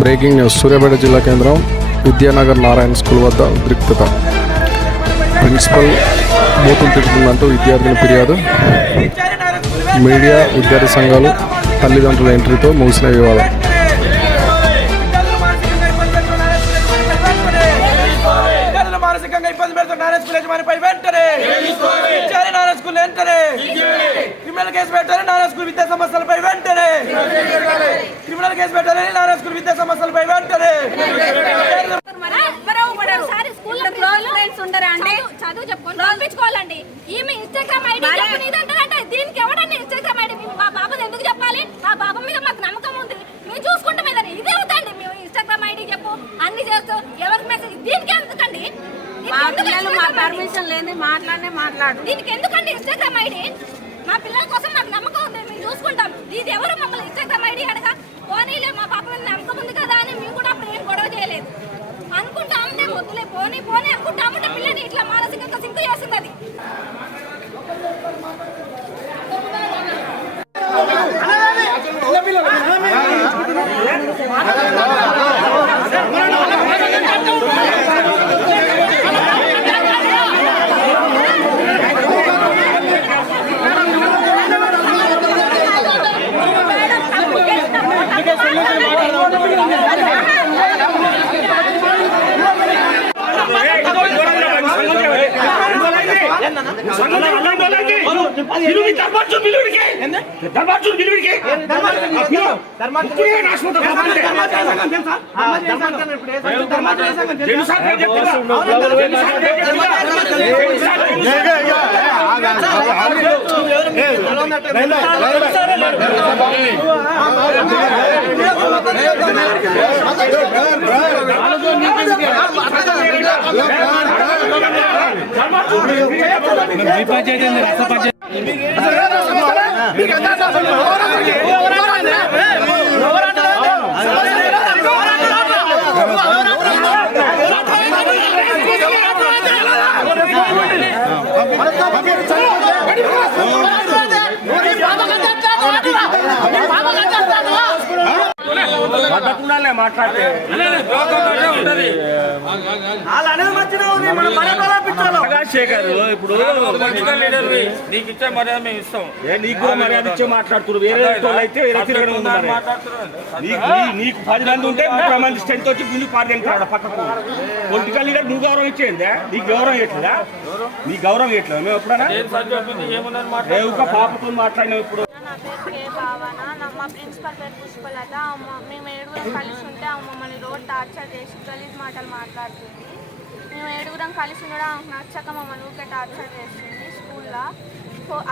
Breaking news. Suryapet జిల్లా కేంద్రం Vidyanagar Narayana school వద్ద ఉద్రిక్తత. ప్రిన్సిపల్ బూతులు తిడుతుందంటూ విద్యార్థుల ఫిర్యాదు. మీడియా, విద్యార్థి సంఘాలు, తల్లిదండ్రుల ఎంట్రీతో ముగిసిన వివాదం. మానసికంగా ఇబ్బంది పెడుతున్న నారాయణ స్కూల్ యజమానిపై వెంటనే నారాయణ స్కూల్ వెంటనే క్రిమినల్ కేసు పెట్టాలని నారాయణ స్కూల్ విద్యా సమస్యలపై వెంటనే క్రిమినల్ కేసు పెట్టాలని నారాయణ స్కూల్ విద్యా సమస్యలపై వెంటనే చదువు చెప్పుకొని పంపించుకోవాలండి. ఈమె ఇన్స్టాగ్రామ్ ఐడి చెప్పనిదంటే దీనికి ఎవడన్నా ఇన్స్టాగ్రామ్ ఐడి మా బాబుని ఎందుకు చెప్పాలి? ఆ బాబు మీద మాకు నమ్మకం ఉంది, మేము చూసుకుంటాం. మీద ఇదే అవుతండి, మేము ఇన్స్టాగ్రామ్ ఐడి చెప్పు అన్ని చేస్తూ ఎవరికి మెసేజ్ దీనికి ఎందుకండి? పర్మిషన్ లేని మాట్లాడు. దీనికి ఎందుకండి ఇన్స్టాగ్రామ్ ఐడి? మా పిల్లల కోసం మాకు నమ్మకం ఉంది, మేము చూసుకుంటాం. ఇది ఎవరు మమ్మల్ని ఇన్స్టాగ్రామ్ ఐడి అడగా పోనీలే మా పాప మీద నమ్మకం ఉంది కదా అని మేము కూడా అప్పుడు ఏం గొడవ చేయలేదు. అనుకుంటామంటే వద్దులే పోనీ అనుకుంటామంటే పిల్లని ఇట్లా మానసికంగా సింకు చేస్తుంది. అది శేఖర్ ఇప్పుడు పొలిటికల్ లీడర్ నీకు ఇచ్చే మర్యాద మేము ఇస్తాం. నీకు మర్యాద ఇచ్చే మాట్లాడుతున్నారు. వేరే అయితే నీకు 10 మంది ఉంటే 30 మంది స్ట్రెంత్ వచ్చి బిల్లు పాడగలుగుతాడు పక్కకు. పొలిటికల్ లీడర్ నువ్వు గౌరవం ఇచ్చేయందా? నీకు గౌరవం ఇట్లా, నీ గౌరవం ఇట్లా. మేము ఎప్పుడైనా ఏమన్నా పాపతో మాట్లాడినాం. ఇప్పుడు మా ప్రిన్సిపల్ పేరు పుష్పలత. మేము 7 కలిసి ఉంటే మమ్మల్ని రోడ్ టార్చర్ చేసి గలీజ్ మాటలు మాట్లాడుతుంది. మేము 7 కలిసి కూడా నచ్చక మమ్మల్ని ఊకే టార్చర్ చేస్తుంది. స్కూల్లో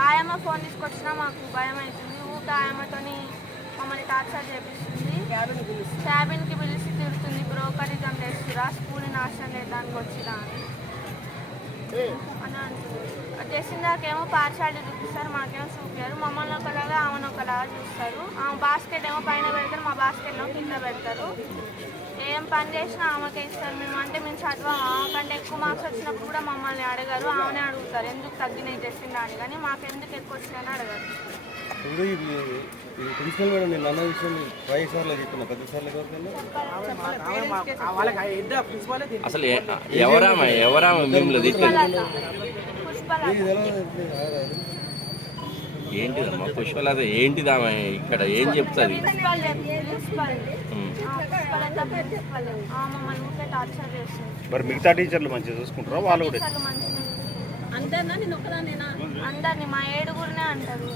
ఆయమ్మ ఫోన్ తీసుకొచ్చినా మాకు భయం అవుతుంది. ఊకే ఆయమ్మతోని మమ్మల్ని టార్చర్ చేపిస్తుంది. క్యాబిన్కి పిలిచి తిడుతుంది. బ్రోకరిజం చేస్తురా, స్కూల్ని నాశనం చేయడానికి వచ్చిరా అని అంటుంది. చేసిందాకేమో పార్షాలిటీ చూపిస్తారు, మాకేమో చూపారు. మమ్మల్ని ఒకలాగా ఆమెను ఒకలాగా చూస్తారు. ఆమె బాస్కెట్ ఏమో పైన పెడతారు, మా బాస్కెట్లో కింద పెడతారు. ఏం పని చేసినా ఆమెకే ఇస్తారు. మేము చదవం. ఆమెకంటే ఎక్కువ మార్క్స్ వచ్చినప్పుడు కూడా మమ్మల్ని అడగారు, ఆమెనే అడుగుతారు ఎందుకు తగ్గినాయి చేసిందా అని. కానీ మాకెందుకు ఎక్కువ వచ్చినాయని అడగారు. ప్రిన్సిపల్ మేడం నేను అన్న విషయం 5 సార్లు చెప్పిన 10 సార్లు అసలు ఎవరామా మిమ్మల్ని ఏంటిదమ్మా పుష్పలత? ఏంటిదామా ఇక్కడ ఏం చెప్తుంది? మరి మిగతా టీచర్లు మంచిగా చూసుకుంటారా? వాళ్ళు కూడా అందరినీ మా 7 అంటారు.